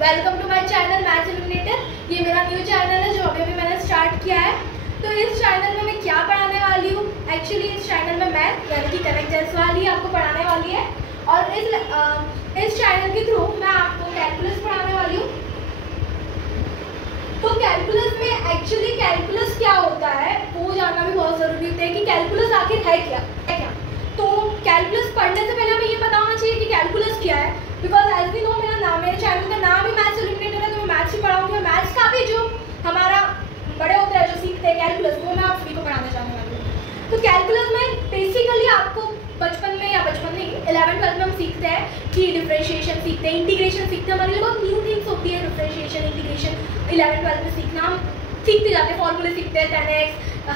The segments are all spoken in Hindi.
Welcome to my channel maths illuminator. ये मेरा न्यू चैनल है जो अभी मैंने स्टार्ट किया है। तो इस चैनल में मैं क्या पढ़ाने वाली हूँ, एक्चुअली इस चैनल में मैथ यानी कि कनेक्ट जायसवाल ही आपको पढ़ाने वाली है। और इस चैनल के थ्रू मैं आपको कैलकुलस पढ़ाने वाली हूँ। तो कैलकुलस में एक्चुअली कैलकुलस क्या होता है वो जानना भी बहुत ज़रूरी होता है कि कैलकुलस आखिर है क्या। तो कैलकुलस पढ़ने से पहले हमें ये पता होना चाहिए कि कैलकुलस क्या है। बिकॉज एज वी नो मेरे चैनल का नाम ही मैथ्स इल्यूमिनेटर है, तो मैं मैथ्स ही पढ़ाऊंगी और मैथ्स का भी जो हमारा बड़े होते हैं जो सीखते हैं कैलकुलस, वो मैं आप सभी को पढ़ाना चाहने वाली हूँ। तो कैलकुलस में बेसिकली आपको बचपन में 11th-12th में हम सीखते हैं कि डिफरेंशिएशन सीखते हैं, इंटीग्रेशन सीखते हैं। हमारे लिए बहुत न्यू थिंग्स होती है डिफरेंशिएशन, इंटीग्रेशन 11th-12th में सीखना। हम सीखते जाते हैं, फॉर्मूले सीखते हैं, tan x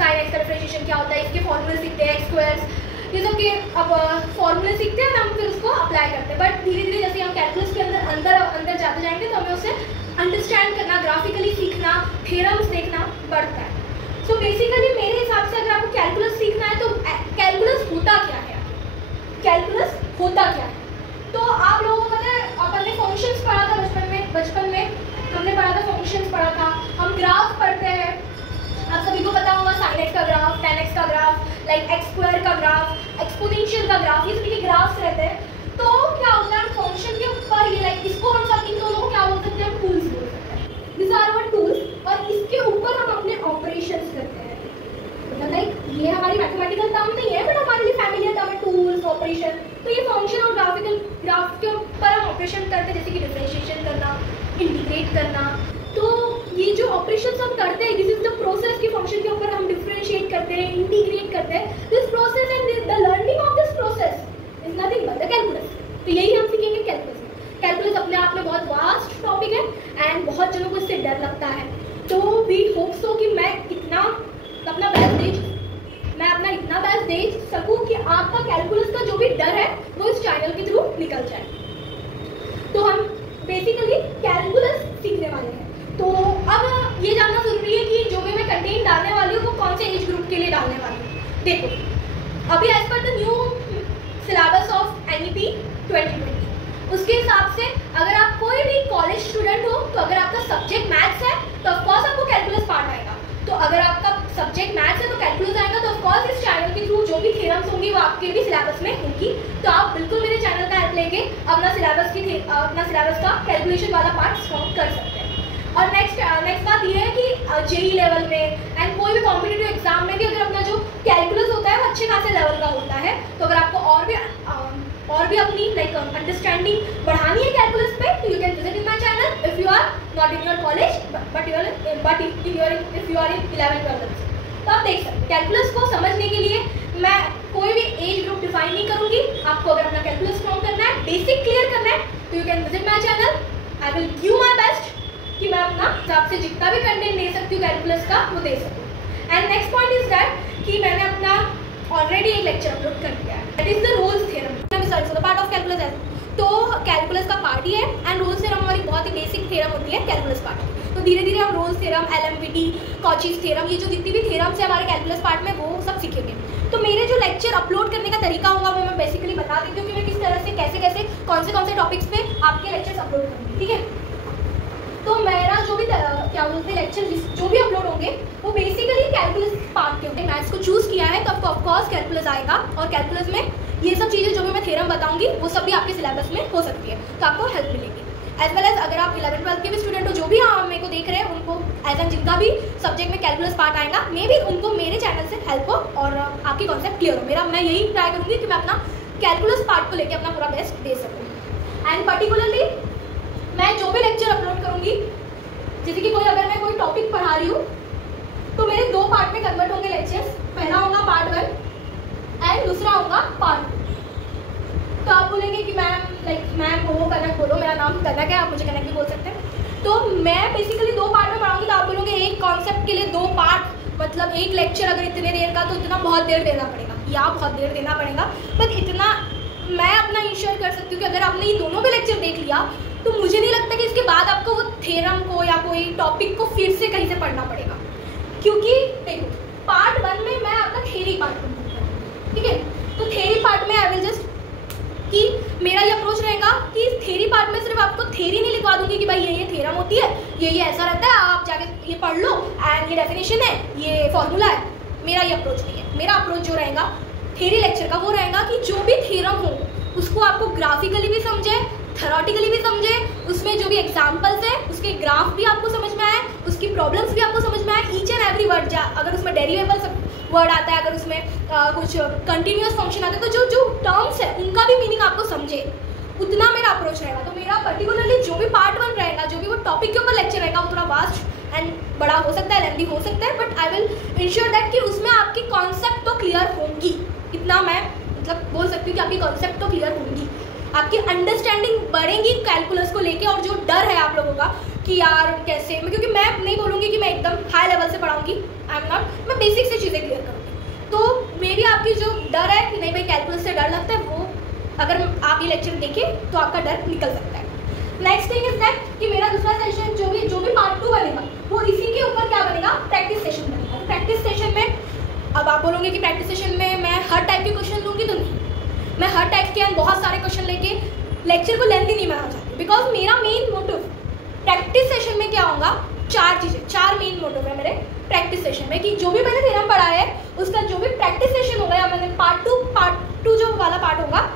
sin x का डिफरेंशिएशन क्या होता है, इसके फॉर्मूले सीखते हैं, x स्क्वायर, ये सब के अब फॉर्मूले सीखते हैं, हम फिर उसको अप्लाई करते हैं। बट धीरे धीरे जैसे हम कैलकुलस के अंदर जाते जाएंगे तो हमें उसे अंडरस्टैंड करना, ग्राफिकली सीखना, थ्योरम्स देखना बढ़ता है। सो बेसिकली मेरे हिसाब से अगर आपको कैलकुलस सीखना है तो कैलकुलस होता क्या है, कैलकुलस होता क्या है। तो आप लोगों को पता है अपन ने फंक्शंस पढ़ा था बचपन में हमने पढ़ा था, फंक्शंस पढ़ा था। हम ग्राफ पढ़ते हैं, आप सभी को पता होगा sin x का ग्राफ, tan x का ग्राफ, लाइक x स्क्वायर का ग्राफ, एक्सपोनेंशियल का ग्राफ, ये सभी के ग्राफ्स रहते हैं। तो क्या होता है फंक्शन के ऊपर ये लाइक इसको हम सब इन दोनों को क्या बोल सकते हैं, हम टूल्स बोल सकते हैं। दिस आर आवर टूल्स और इसके ऊपर हम अपने ऑपरेशंस करते हैं। मतलब लाइक ये हमारी मैथमेटिकल टर्म नहीं है बट हमारे लिए फैमिलियर टर्म है, टूल्स, ऑपरेशन। तो ये फंक्शन और ग्राफ के ऊपर हम ऑपरेशन करते हैं, जैसे कि डिफरेंशिएशन करना, इंटीग्रेट करना। तो ये जो ऑपरेशंस हम करते हैं, दिस इज द प्रोसेस की फंक्शन के ऊपर हम डिफरेंशिएट करते हैं, इंटीग्रेट करते हैं। This process and the learning of this process is nothing but the calculus. तो यही हम सीखेंगे कैलकुलस में। कैलकुलस अपने आप में बहुत वास्ट टॉपिक है एंड बहुत जनों को इससे डर लगता है। तो वी होप सो कि मैं अपना बेस्ट दे सकूं कि आपका कैलकुलस का जो भी डर है वो इस चैनल के थ्रू निकल जाए। तो हम बेसिकली कैलकुलस सीखने वाले हैं। तो अब ये जानना जरूरी है कि जो भी मैं कंटेंट डालने वाली हूँ वो कौन से एज ग्रुप के लिए डालने वाली हूँ। देखो अभी एज पर the new syllabus of NEP 2020 उसके हिसाब से अगर आप कोई भी कॉलेज स्टूडेंट हो तो अगर आपका सब्जेक्ट मैथ्स है तो ऑफकोर्स आपको कैलकुलस पार्ट आएगा। तो अगर आपका सब्जेक्ट मैथ्स है तो कैलकुलस आएगा। तो ऑफकोर्स इस चैनल के थ्रू जो भी थ्योरम्स होंगी वो आपके भी सिलेबस में होंगी। तो आप बिल्कुल मेरे चैनल का हेल्प लेके अपना सिलेबस का कैलकुलेशन वाला पार्ट स्ट्रॉन्ग कर सकते हैं। और नेक्स्ट बात ये है कि JEE लेवल में एंड कोई भी कॉम्पिटिटिव एग्जाम में भी अगर अपना जो कैलकुलस होता है वो अच्छे खासे लेवल का होता है। तो अगर आपको और भी अपनी लाइक अंडरस्टैंडिंग बढ़ानी है कैलकुलस पे तो you can visit in my channel if you are not in your college but if you are in 11th-12th। तो आप देख सकते हैं कैलकुलस को समझने के लिए मैं कोई भी एज ग्रुप डिफाइन नहीं करूंगी। आपको अगर अपना कैलकुलस स्ट्रॉन्ग करना है, बेसिक क्लियर करना है तो you can visit my channel. I will give my best कि मैं अपना हिसाब से जितना भी कंटेंट दे सकती हूँ कैलकुलस का वो दे सकूँ। And next point is that कि मैंने अपना ऑलरेडी एक लेक्चर अपलोड कर दिया है, that is the Rolle's theorem part of calculus है। तो कैलकुलस का पार्ट ही है एंड रोल्स थ्योरम हमारी बहुत ही बेसिक थ्योरम होती है कैलकुलस पार्ट। तो धीरे धीरे हम Rolle's theorem, LMPT, Cauchy's theorem, ये जो जितनी भी थ्योरम्स है हमारे कैलकुलस पार्ट में वो सब सीखेंगे। तो मेरे जो लेक्चर अपलोड करने का तरीका होगा वो मैं बेसिकली बता देती हूँ कि मैं किस तरह से कैसे कौन से टॉपिक्स पे आपके लेक्चर्स अपलोड करूँगी, ठीक है। तो मेरा जो भी क्या बोलते हैं लेक्चर जो भी अपलोड होंगे वो बेसिकली कैलकुलस पार्ट के होंगे। मैथ्स को चूज किया है तो आपको ऑफकोर्स कैलकुलस आएगा और कैलकुलस में ये सब चीज़ें जो भी मैं थ्योरम बताऊंगी वो सब भी आपके सिलेबस में हो सकती है, तो आपको हेल्प मिलेगी। एज वेल एज अगर आप 11th-12th के भी स्टूडेंट हो जो भी मेरे को देख रहे हैं उनको एज एन जिनका भी सब्जेक्ट में कैलकुलस पार्ट आएगा मे भी उनको मेरे चैनल से हेल्प हो और आपकी कॉन्सेप्ट क्लियर हो। मैं यही ट्राई करूँगी कि मैं अपना कैलकुलस पार्ट को लेकर अपना पूरा बेस्ट दे सकूँ। एंड पर्टिकुलरली मैं जो भी लेक्चर अपलोड करूँगी, जैसे कि अगर मैं कोई टॉपिक पढ़ा रही हूँ तो मेरे 2 पार्ट में कन्वर्ट होंगे लेक्चर्स। पहला होगा पार्ट 1 एंड दूसरा होगा पार्ट 2। तो आप बोलेंगे कि मैम बोलो, मेरा नाम कनक है, आप मुझे कनक भी बोल सकते हैं। तो मैं बेसिकली 2 पार्ट में पढ़ाऊंगी। तो आप बोलोगे एक कॉन्सेप्ट के लिए 2 पार्ट मतलब एक लेक्चर अगर इतने देर का तो इतना बहुत देर देना पड़ेगा या बहुत देर देना पड़ेगा। बट इतना मैं अपना इंश्योर कर सकती हूँ कि अगर आपने ये दोनों भी लेक्चर देख लिया तो मुझे नहीं लगता कि इसके बाद आपको वो थ्योरम को या कोई टॉपिक को फिर से कहीं से पढ़ना पड़ेगा। क्योंकि देखो पार्ट 1 में मैं आपका थ्योरी पार्ट पढ़ूंगा, ठीक है। तो थ्योरी पार्ट में आई विल जस्ट कि मेरा ये अप्रोच रहेगा होगा कि थ्योरी पार्ट में सिर्फ आपको थ्योरी नहीं लिखवा दूंगी कि भाई ये थ्योरम होती है, ये ऐसा रहता है, आप जाके ये पढ़ लो एंड ये डेफिनेशन है, ये फॉर्मूला है। मेरा ये अप्रोच नहीं है। मेरा अप्रोच जो रहेगा थ्योरी लेक्चर का वो रहेगा कि जो भी थ्योरम हो उसको आपको ग्राफिकली भी समझे, थ्योरेटिकली भी समझे, उसमें जो भी एग्जाम्पल्स है उसके ग्राफ भी आपको समझ में आए, उसकी प्रॉब्लम्स भी आपको समझ में आए, ईच एंड एवरी वर्ड, अगर उसमें डेरिवेबल वर्ड आता है, अगर उसमें कुछ कंटिन्यूअस फंक्शन आता है, तो जो टर्म्स है उनका भी मीनिंग आपको समझे, उतना मेरा अप्रोच रहेगा। तो मेरा पर्टिकुलरली जो भी पार्ट 1 रहेगा, जो भी वो टॉपिक के ऊपर लेक्चर रहेगा, वो थोड़ा वास्ट एंड बड़ा हो सकता है, लेंथी हो सकता है, but I will ensure that कि उसमें आपकी कॉन्सेप्ट तो क्लियर होंगी। इतना मैं मतलब बोल सकती हूँ कि आपकी कॉन्सेप्ट तो क्लियर होंगी, आपकी अंडरस्टैंडिंग बढ़ेगी कैलकुलस को लेके। और जो डर है आप लोगों का कि यार कैसे, क्योंकि मैं नहीं बोलूँगी कि मैं एकदम हाई लेवल से पढ़ाऊँगी, आई एम नॉट, मैं बेसिक से चीज़ें क्लियर करूँगी। तो मे भी आपकी जो डर है कि नहीं भाई कैलकुलस से डर लगता है, वो अगर आप ये लेक्चर देखें तो आपका डर निकल सकता है। नेक्स्ट थिंग इज दैट कि मेरा दूसरा सेशन जो भी पार्ट 2 बनेगा वो इसी के ऊपर क्या बनेगा, प्रैक्टिस सेशन बनेगा। प्रैक्टिस सेशन में अब आप बोलोगे कि प्रैक्टिस सेशन में मैं हर टाइप के क्वेश्चन लूँगी, तो नहीं, मैं हर टाइप के बहुत सारे क्वेश्चन लेके लेक्चर को लेंथी नहीं बनाना चाहती, बिकॉज मेरा मेन मोटिव प्रैक्टिस सेशन में क्या होगा, 4 मेन मोटिव है मेरे प्रैक्टिस सेशन में, कि जो भी मैंने थ्योरम पढ़ा है उसका जो भी प्रैक्टिस सेशन होगा, या मैंने पार्ट टू जो वाला पार्ट होगा,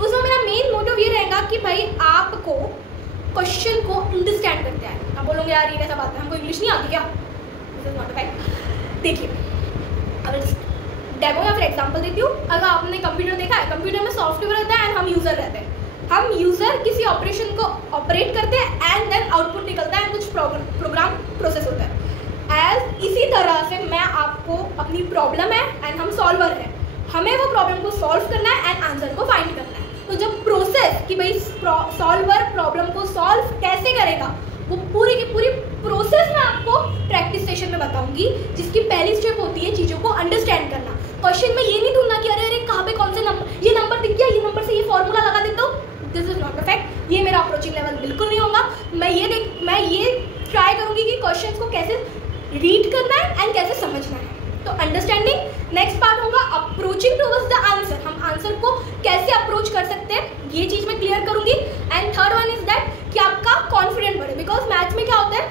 उसमें मेरा मेन मोटिव ये रहेगा कि भाई आपको क्वेश्चन को अंडरस्टैंड करते हैं। आप बोलोगे यार ये कैसा बात है, हमको इंग्लिश नहीं आती क्या? This is not a fact. देखिए, अगर डेमो या फिर एग्जांपल देती हूँ, अगर आपने कंप्यूटर देखा है, कंप्यूटर में सॉफ्टवेयर रहता है एंड हम यूजर रहते हैं। हम यूजर किसी ऑपरेशन को ऑपरेट करते हैं एंड देन आउटपुट निकलता है, कुछ प्रोग्राम प्रोसेस होता है। एज इसी तरह से मैं आपको अपनी प्रॉब्लम है एंड हम सॉल्वर है, हमें वो प्रॉब्लम को सॉल्व करना है एंड आंसर को फाइंड करना है। तो जब प्रोसेस कि भाई सॉल्वर प्रॉब्लम को सॉल्व कैसे करेगा, वो पूरी की पूरी प्रोसेस मैं आपको प्रैक्टिस सेशन में बताऊंगी, जिसकी पहली स्टेप होती है चीज़ों को अंडरस्टैंड करना। क्वेश्चन में ये नहीं ढूंढना कि अरे कहाँ पे कौन से नंबर, ये नंबर दिख गया, ये नंबर से ये फॉर्मूला लगा देता हूँ, this is not a fact. ये मेरा अप्रोचिंग लेवल बिल्कुल नहीं होगा। मैं ये ट्राई करूंगी कि क्वेश्चंस को कैसे रीड करना है एंड कैसे समझना है। तो अंडरस्टैंडिंग नेक्स्ट पार्ट होगा, अप्रोचिंग टुवर्ड्स द आंसर, हम आंसर को कैसे अप्रोच कर सकते हैं, ये चीज़ मैं क्लियर करूंगी। And third one is that कि आपका कॉन्फिडेंट बढ़े, बिकॉज मैथ्स में क्या होता है,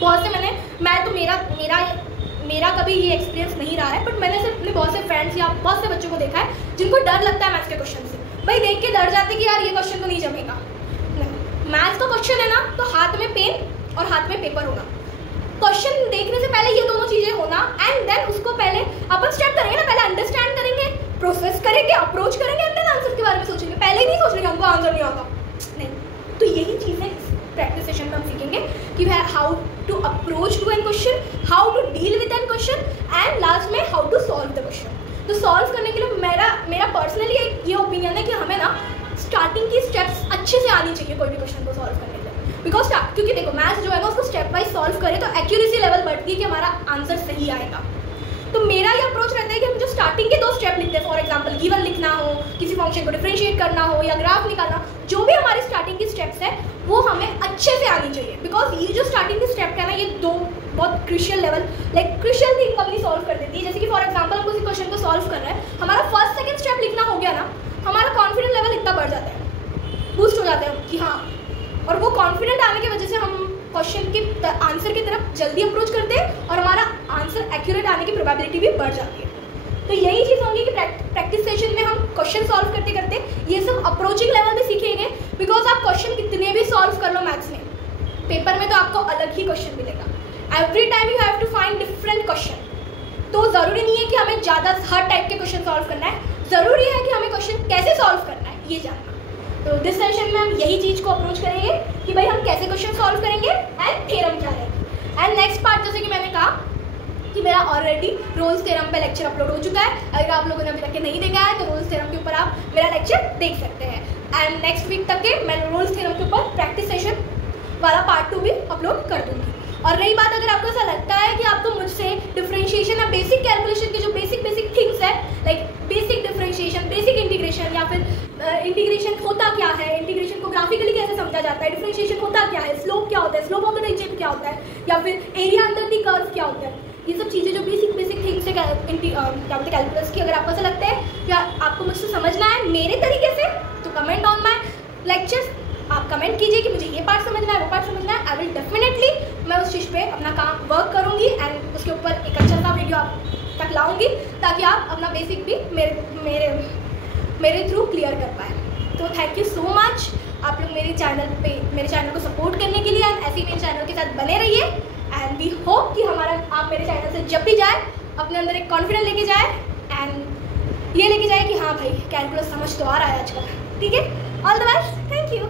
बहुत से मेरा कभी ये एक्सपीरियंस नहीं रहा है, बट मैंने सिर्फ अपने बहुत से फ्रेंड्स या बहुत से बच्चों को देखा है जिनको डर लगता है मैथ्स के क्वेश्चन से। भाई देख के डर जाते कि यार ये क्वेश्चन तो नहीं जमेगा। मैथ्स का क्वेश्चन है ना, तो हाथ में पेन और हाथ में पेपर होना, क्वेश्चन देखने से पहले ये दोनों चीजें होना, एंड देन उसको पहले अपन स्टेप करेंगे ना, पहले अंडरस्टैंड करेंगे, प्रोसेस करेंगे, अप्रोच करेंगे, एंड देन आंसर के बारे में सोचेंगे। पहले ही नहीं सोच रहे हमको आंसर नहीं आता, नहीं। तो यही चीजें प्रैक्टिस सेशन में हम सीखेंगे कि how to approach to an question, how to deal with an question, and last में how to solve the question. तो सॉल्व करने के लिए मेरा पर्सनली ये ओपिनियन है कि हमें ना स्टार्टिंग की स्टेप्स अच्छे से आनी चाहिए कोई भी क्वेश्चन को सॉल्व करने के लिए, बिकॉज क्योंकि देखो मैथ्स जो है ना उसको स्टेप वाइज सॉल्व करें तो एक्यूरेसी लेवल बढ़ती है कि हमारा आंसर सही आएगा। तो मेरा ये अप्रोच रहता है कि हम जो स्टार्टिंग के 2 स्टेप लिखते हैं, फॉर एग्जांपल गिवन लिखना हो, किसी फंक्शन को डिफरेंशिएट करना हो या ग्राफ निकालना, जो भी हमारी स्टार्टिंग की स्टेप्स है वो हमें अच्छे से आनी चाहिए, बिकॉज ये जो स्टार्टिंग की स्टेप है ना, ये 2 बहुत क्रिशियल लेवल क्रिशियल थिंग अपनी सॉल्व कर देती है। जैसे कि फॉर एग्जाम्पल हम किसी क्वेश्चन को सॉल्व कर रहे हैं, हमारा फर्स्ट सेकंड स्टेप लिखना हो गया ना, हमारा कॉन्फिडेंस लेवल इतना बढ़ जाता है, बूस्ट हो जाता है कि हाँ, और वो कॉन्फिडेंट आने की वजह से हम क्वेश्चन के आंसर की तरफ जल्दी अप्रोच करते हैं और हमारा आंसर एक्यूरेट आने की प्रोबेबिलिटी भी बढ़ जाती है। तो यही चीज़ होगी कि प्रैक्टिस सेशन में हम क्वेश्चन सॉल्व करते करते ये सब अप्रोचिंग लेवल में सीखेंगे, बिकॉज आप क्वेश्चन कितने भी सॉल्व कर लो मैथ्स में, पेपर में तो आपको अलग ही क्वेश्चन मिलेगा। Every time you have to find different question. तो ज़रूरी नहीं है कि हमें ज़्यादा हर टाइप के क्वेश्चन सॉल्व करना है, ज़रूरी है कि हमें क्वेश्चन कैसे सॉल्व करना है ये जानना। तो दिस सेशन में हम यही चीज़ को अप्रोच करेंगे कि भाई हम कैसे क्वेश्चन सॉल्व करेंगे एंड थ्योरम क्या रहेगी। एंड नेक्स्ट पार्ट, जैसे कि मैंने कहा कि मेरा ऑलरेडी रोल्स थ्योरम पे लेक्चर अपलोड हो चुका है, अगर आप लोगों ने अभी तक के नहीं देखा है तो रोल्स थ्योरम के ऊपर आप मेरा लेक्चर देख सकते हैं। एंड नेक्स्ट वीक तक के मैं रोल्स थ्योरम के ऊपर प्रैक्टिस सेशन वाला पार्ट 2 भी अपलोड कर दूँगी। और रही बात, अगर आपको ऐसा लगता है कि आपको मुझसे डिफरेंशिएशन या बेसिक कैलकुलेशन के जो बेसिक थिंग्स है, like basic differentiation, basic integration, या फिर इंटीग्रेशन होता क्या है, इंटीग्रेशन को ग्राफिकली कैसे समझा जाता है, डिफरेंशिएशन होता क्या है, स्लोप क्या होता है, स्लोप ऑफ द रीजन क्या होता है, या फिर एरिया अंडर द कर्व क्या होता है, ये सब चीज़ें जो बेसिक थिंग्स है क्या बोलते हैं कैलकुलस की, अगर आपको ऐसा लगता है या आपको मुझसे समझना है मेरे तरीके से, तो कमेंट ऑन माई लेक्चर्स आप कमेंट कीजिए कि मुझे ये पार्ट समझना है, वो पार्ट समझना है। आई विल डेफिनेटली मैं उस चीज़ पे अपना काम वर्क करूँगी एंड उसके ऊपर एक अच्छा सा वीडियो आप तक लाऊंगी ताकि आप अपना बेसिक भी मेरे थ्रू क्लियर कर पाए। तो थैंक यू सो मच आप लोग मेरे चैनल को सपोर्ट करने के लिए एंड ऐसे ही मेरे चैनल के साथ बने रहिए एंड वी होप कि आप मेरे चैनल से जब भी जाए अपने अंदर एक कॉन्फिडेंस लेके जाए एंड ये लेके जाए कि हाँ भाई कैलकुलस समझ तो आ रहा है आजकल। ठीक है, all the best, thank you.